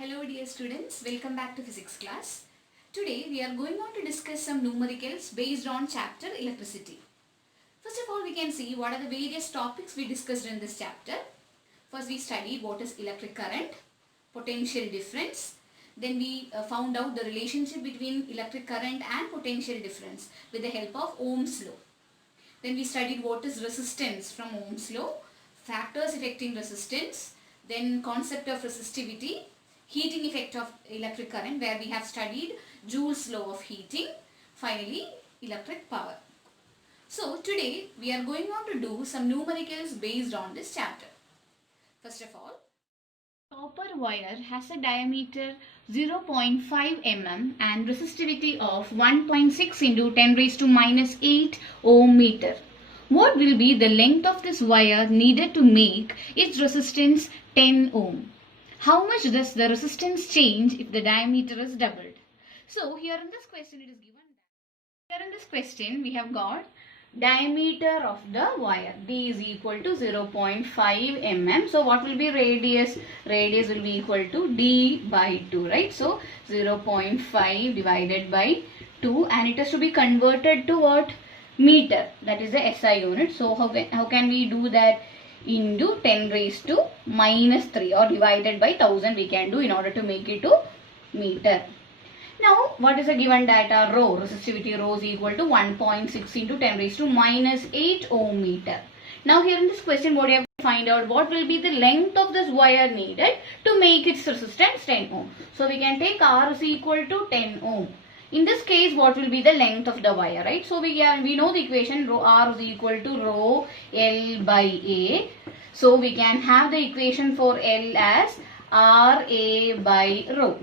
Hello dear students, welcome back to physics class. Today we are going on to discuss some numericals based on chapter electricity. First of all, we can see what are the various topics we discussed in this chapter. First we studied what is electric current, potential difference. Then we found out the relationship between electric current and potential difference with the help of Ohm's law. Then we studied what is resistance from Ohm's law, factors affecting resistance, then concept of resistivity, heating effect of electric current where we have studied Joule's law of heating, finally electric power. So today we are going on to do some numericals based on this chapter. First of all, copper wire has a diameter 0.5 mm and resistivity of 1.6 into 10 raised to minus 8 ohm meter. What will be the length of this wire needed to make its resistance 10 ohm? How much does the resistance change if the diameter is doubled? So here in this question it is given. Here in this question we have got diameter of the wire D is equal to 0.5 mm. So what will be radius? Radius will be equal to D by 2, right? So 0.5 divided by 2 and it has to be converted to what? Meter. That is the SI unit. So how can we do that? Into 10 raised to minus 3 or divided by 1000 we can do in order to make it to meter. Now, what is the given data? Rho, resistivity rho is equal to 1.6 into 10 raised to minus 8 ohm meter. Now, here in this question, what you have to find out, what will be the length of this wire needed to make its resistance 10 ohm. So, we can take R is equal to 10 ohm. In this case, what will be the length of the wire, right? So, we know the equation rho R is equal to rho L by A. So, we can have the equation for L as RA by rho.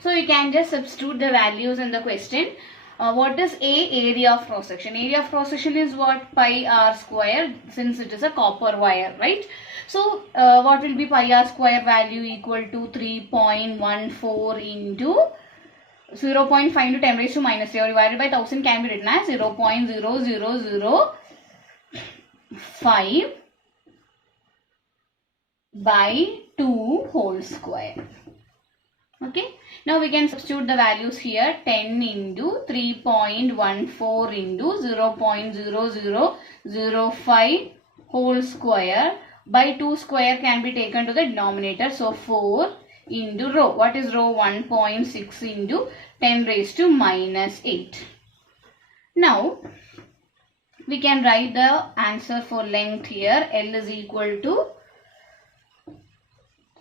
So, you can just substitute the values in the question. What is A? Area of cross section. Area of cross section is what? Pi R square, since it is a copper wire, right? So, what will be pi R square value equal to 3.14 into 0.5 into 10 raised to minus 3 or divided by 1000 can be written as 0.0005 by 2 whole square. Okay. Now we can substitute the values here. 10 into 3.14 into 0.0005 whole square by 2 square can be taken to the denominator. So 4 into rho. What is rho? 1.6 into 10 raised to minus 8. Now, we can write the answer for length here. L is equal to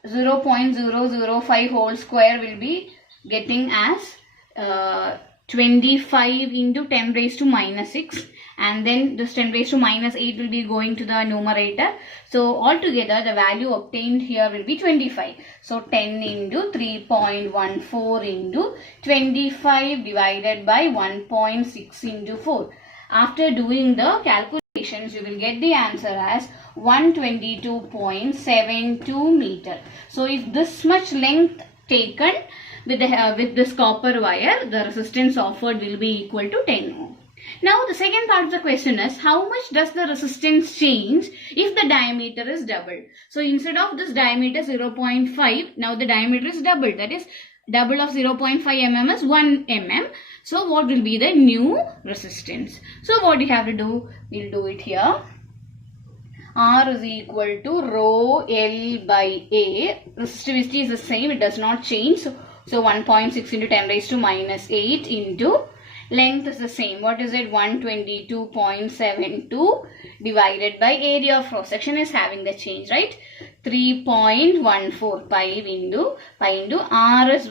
0.005 whole square will be getting as 25 into 10 raised to minus 6, and then this 10 raised to minus 8 will be going to the numerator. So altogether the value obtained here will be 25. So 10 into 3.14 into 25 divided by 1.6 into 4. After doing the calculations, you will get the answer as 122.72 meter. So if this much length taken with this copper wire, the resistance offered will be equal to 10 ohm. Now the second part of the question is, how much does the resistance change if the diameter is doubled? So instead of this diameter 0.5, now the diameter is doubled. That is, double of 0.5 mm is 1 mm. So what will be the new resistance? So what you have to do, we'll do it here. R is equal to rho L by A. Resistivity is the same, it does not change. So 1.6 into 10 raised to minus 8 into length is the same. What is it? 122.72 divided by area of cross section is having the change, right? 3.14 pi into R is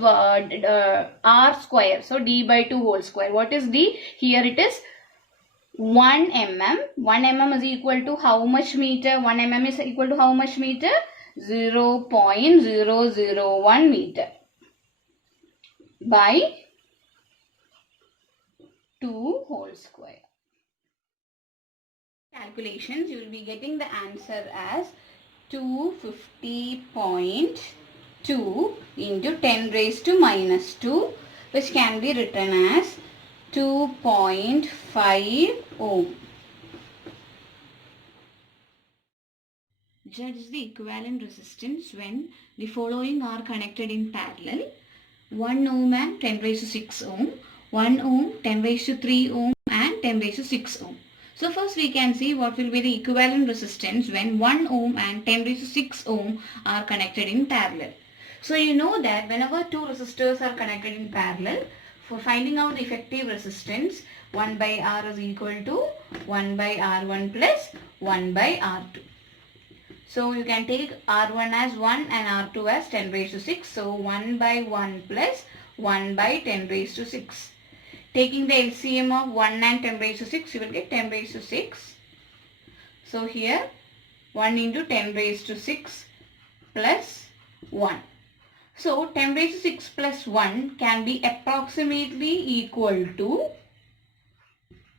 R square. So D by 2 whole square. What is D? Here it is 1 mm. 1 mm is equal to how much meter? 1 mm is equal to how much meter? 0.001 meter by 2 whole square. Calculations, you will be getting the answer as 250.2 into 10 raised to minus 2, which can be written as 2.5 ohm. Judge the equivalent resistance when the following are connected in parallel. 1 ohm and 10 raised to 6 ohm, 1 ohm, 10 raised to 3 ohm and 10 raised to 6 ohm. So first we can see what will be the equivalent resistance when 1 ohm and 10 raised to 6 ohm are connected in parallel. So you know that whenever two resistors are connected in parallel, for finding out the effective resistance, 1 by R is equal to 1 by R1 plus 1 by R2. So you can take R1 as 1 and R2 as 10 raised to 6. So 1 by 1 plus 1 by 10 raised to 6. Taking the LCM of 1 and 10 raised to 6, you will get 10 raised to 6. So here 1 into 10 raised to 6 plus 1. So 10 raised to 6 plus 1 can be approximately equal to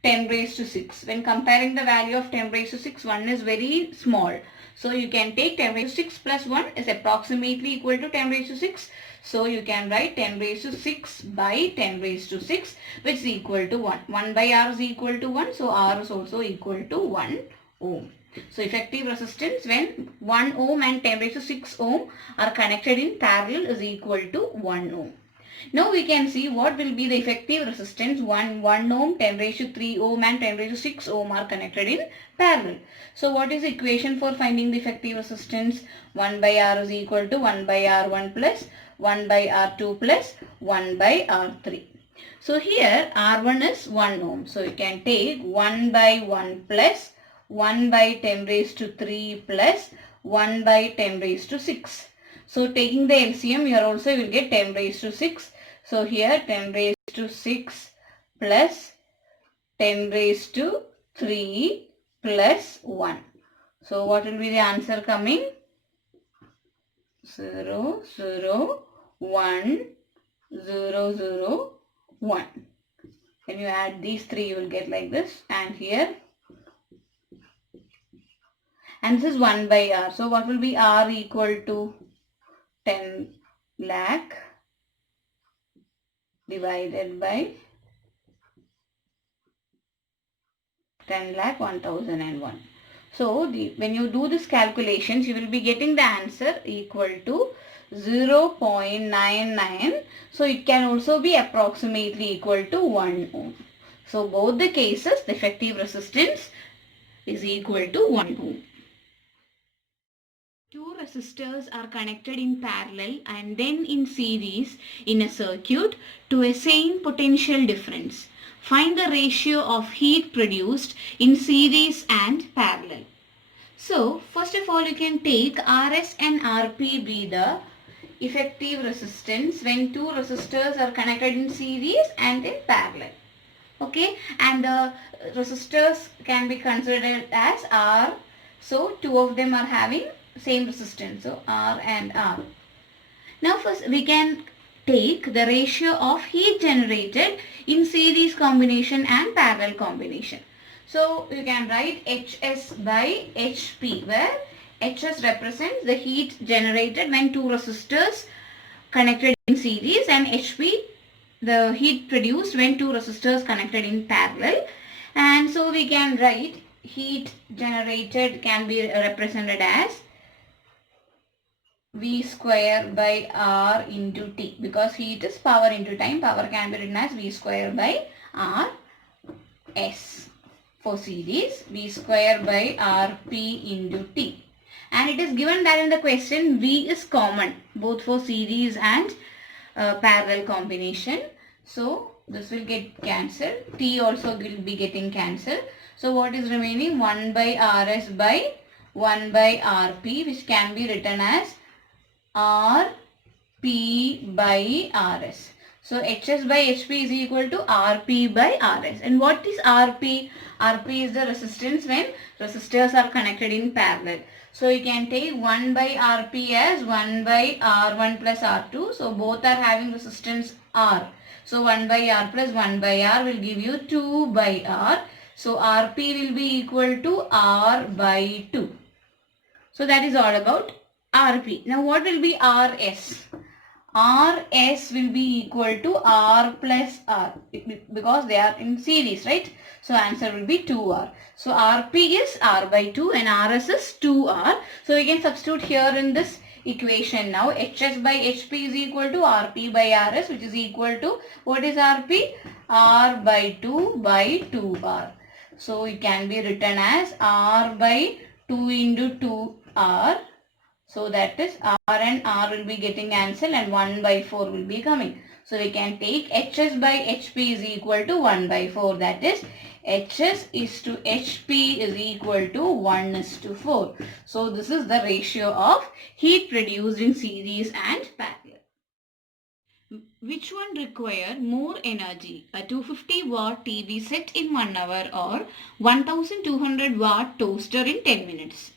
10 raised to 6. When comparing the value of 10 raised to 6, 1 is very small. So you can take 10 raised to 6 plus 1 is approximately equal to 10 raised to 6. So you can write 10 raised to 6 by 10 raised to 6, which is equal to 1. 1 by R is equal to 1. So R is also equal to 1 ohm. So effective resistance when 1 ohm and 10 raised to 6 ohm are connected in parallel is equal to 1 ohm. Now we can see what will be the effective resistance 1 ohm, 10 raised to 3 ohm and 10 raised to 6 ohm are connected in parallel. So what is the equation for finding the effective resistance? 1 by R is equal to 1 by R1 plus 1 by R2 plus 1 by R3. So here R1 is 1 ohm. So you can take 1 by 1 plus 1 by 10 raised to 3 plus 1 by 10 raised to 6. So taking the LCM here also you will get 10 raised to 6. So here 10 raised to 6 plus 10 raised to 3 plus 1. So what will be the answer coming? 0, 0, 1, 0, 0, 1. When you add these three you will get like this, and here, and this is 1 by R. So what will be R equal to 10 lakh divided by 10 lakh 1001. So when you do this calculations, you will be getting the answer equal to 0.99. So it can also be approximately equal to 1 ohm. So both the cases, the effective resistance is equal to 1 ohm. Two resistors are connected in parallel and then in series in a circuit to a same potential difference. Find the ratio of heat produced in series and parallel. So first of all you can take RS and RP be the effective resistance when two resistors are connected in series and in parallel. Okay, and the resistors can be considered as R. So two of them are having same resistance, so R and R. Now first we can take the ratio of heat generated in series combination and parallel combination. So you can write HS by HP, where HS represents the heat generated when two resistors connected in series, and HP the heat produced when two resistors connected in parallel. And so we can write heat generated can be represented as V square by R into T, because heat is power into time. Power can be written as V square by R S. For series, V square by RP into T. And it is given that in the question V is common both for series and parallel combination. So this will get cancelled. T also will be getting cancelled. So what is remaining? 1 by RS by 1 by RP, which can be written as RP by RS. So HS by HP is equal to RP by RS. And what is RP? RP is the resistance when resistors are connected in parallel. So you can take 1 by RP as 1 by R1 plus R2. So both are having resistance R. So 1 by R plus 1 by R will give you 2 by R. So RP will be equal to R by 2. So that is all about RP. Now what will be RS? Rs will be equal to R plus R because they are in series, right? So answer will be 2R. So Rp is R by 2 and Rs is 2R. So we can substitute here in this equation now. Hs by Hp is equal to Rp by Rs, which is equal to, what is Rp? R by 2 by 2R. So it can be written as R by 2 into 2R. So that is R and R will be getting cancelled and 1 by 4 will be coming. So we can take Hs by Hp is equal to 1 by 4. That is Hs is to Hp is equal to 1 is to 4. So this is the ratio of heat produced in series and parallel. Which one require more energy? A 250 watt TV set in 1 hour or 1200 watt toaster in 10 minutes?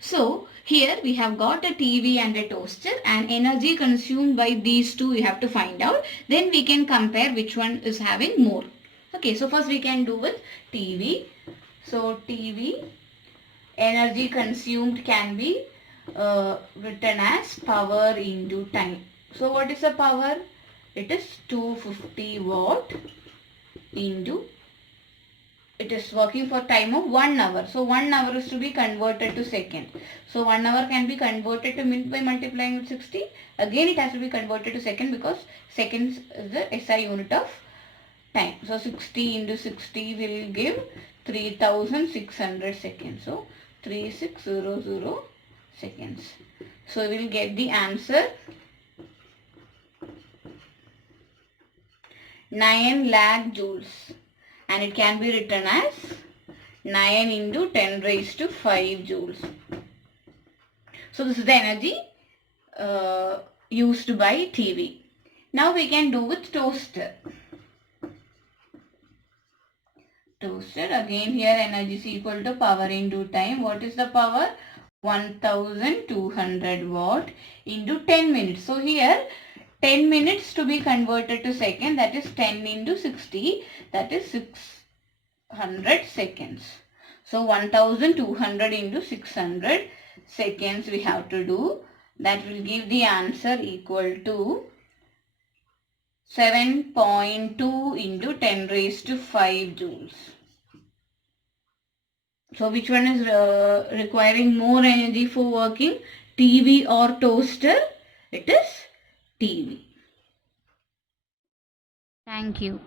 So here we have got a TV and a toaster and energy consumed by these two we have to find out. Then we can compare which one is having more. Okay, so first we can do with TV. So TV energy consumed can be written as power into time. So what is the power? It is 250 watt into, it is working for time of 1 hour. So 1 hour is to be converted to second. So 1 hour can be converted to minute by multiplying with 60. Again it has to be converted to second because seconds is the SI unit of time. So 60 into 60 will give 3600 seconds. So 3600 seconds. So we will get the answer 9 lakh joules. And it can be written as 9 into 10 raised to 5 joules. So this is the energy used by TV. Now we can do with toaster. Toaster, again here energy is equal to power into time. What is the power? 1200 watt into 10 minutes. So here 10 minutes to be converted to second, that is 10 into 60, that is 600 seconds. So 1200 into 600 seconds we have to do. That will give the answer equal to 7.2 into 10 raised to 5 joules. So which one is requiring more energy for working? TV or toaster? It is TV. Thank you.